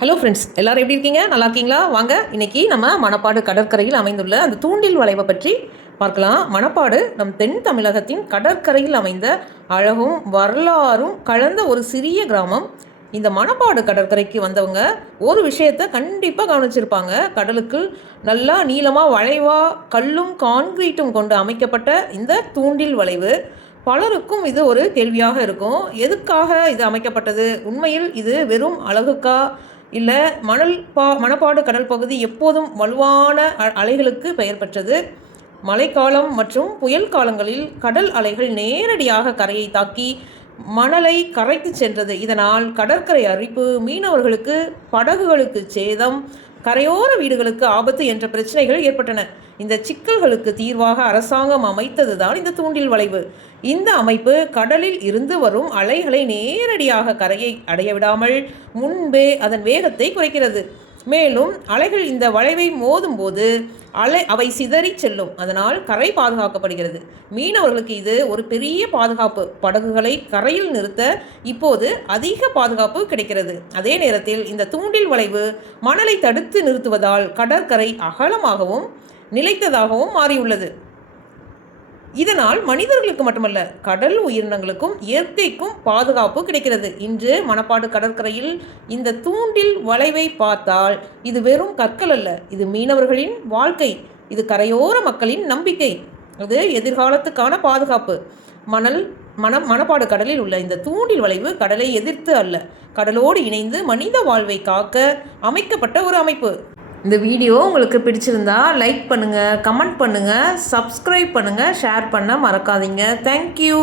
Hello friends, எல்லோரும் எப்படி இருக்கீங்க? நல்லா இருக்கீங்களா? வாங்க இன்றைக்கி நம்ம மணப்பாடு கடற்கரையில் அமைந்துள்ள அந்த தூண்டில் வளைவை பற்றி பார்க்கலாம். மணப்பாடு நம் தென் தமிழகத்தின் கடற்கரையில் அமைந்த அழகும் வரலாறும் கலந்த ஒரு சிறிய கிராமம். இந்த மணப்பாடு கடற்கரைக்கு வந்தவங்க ஒரு விஷயத்தை கண்டிப்பாக கவனிச்சிருப்பாங்க. கடலுக்கு நல்லா நீளமாக வளைவாக கல்லும் கான்கிரீட்டும் கொண்டு அமைக்கப்பட்ட இந்த தூண்டில் வளைவு பலருக்கும் இது ஒரு கேள்வியாக இருக்கும். எதுக்காக இது அமைக்கப்பட்டது? உண்மையில் இது வெறும் அழகுக்கா, இல்லை மணப்பாடு கடல் பகுதி எப்போதும் வலுவான அலைகளுக்கு பெயர் பெற்றது. மழைக்காலம் மற்றும் புயல் காலங்களில் கடல் அலைகள் நேரடியாக கரையை தாக்கி மணலை கரைத்து சென்றது. இதனால் கடற்கரை அரிப்பு, மீனவர்களுக்கு படகுகளுக்கு சேதம், கரையோர வீடுகளுக்கு ஆபத்து என்ற பிரச்சனைகள் ஏற்பட்டன. இந்த சிக்கல்களுக்கு தீர்வாக அரசாங்கம் அமைத்ததுதான் இந்த தூண்டில் வளைவு. இந்த அமைப்பு கடலில் இருந்து வரும் அலைகளை நேரடியாக கரையை அடைய விடாமல் முன்பே அதன் வேகத்தை குறைக்கிறது. மேலும் அலைகள் இந்த வளைவை மோதும் போது அவை சிதறி செல்லும். அதனால் கரை பாதுகாக்கப்படுகிறது. மீனவர்களுக்கு இது ஒரு பெரிய பாதுகாப்பு. படகுகளை கரையில் நிறுத்த இப்போது அதிக பாதுகாப்பு கிடைக்கிறது. அதே நேரத்தில் இந்த தூண்டில் வளைவு மணலை தடுத்து நிறுத்துவதால் கடற்கரை அகலமாகவும் நிலைத்ததாகவும் மாறியுள்ளது. இதனால் மனிதர்களுக்கு மட்டுமல்ல, கடல் உயிரினங்களுக்கும் இயற்கைக்கும் பாதுகாப்பு கிடைக்கிறது. இன்று மணப்பாடு கடற்கரையில் இந்த தூண்டில் வளைவை பார்த்தால் இது வெறும் கற்கள் அல்ல, இது மீனவர்களின் வாழ்க்கை, இது கரையோர மக்களின் நம்பிக்கை, அது எதிர்காலத்துக்கான பாதுகாப்பு. மணப்பாடு கடலில் உள்ள இந்த தூண்டில் வளைவு கடலை எதிர்த்து அல்ல, கடலோடு இணைந்து மனித வாழ்வை காக்க அமைக்கப்பட்ட ஒரு அமைப்பு. இந்த வீடியோ உங்களுக்கு பிடிச்சிருந்தா லைக் பண்ணுங்கள், கமெண்ட் பண்ணுங்கள், சப்ஸ்கிரைப் பண்ணுங்கள், ஷேர் பண்ண மறக்காதீங்க. தேங்க்யூ.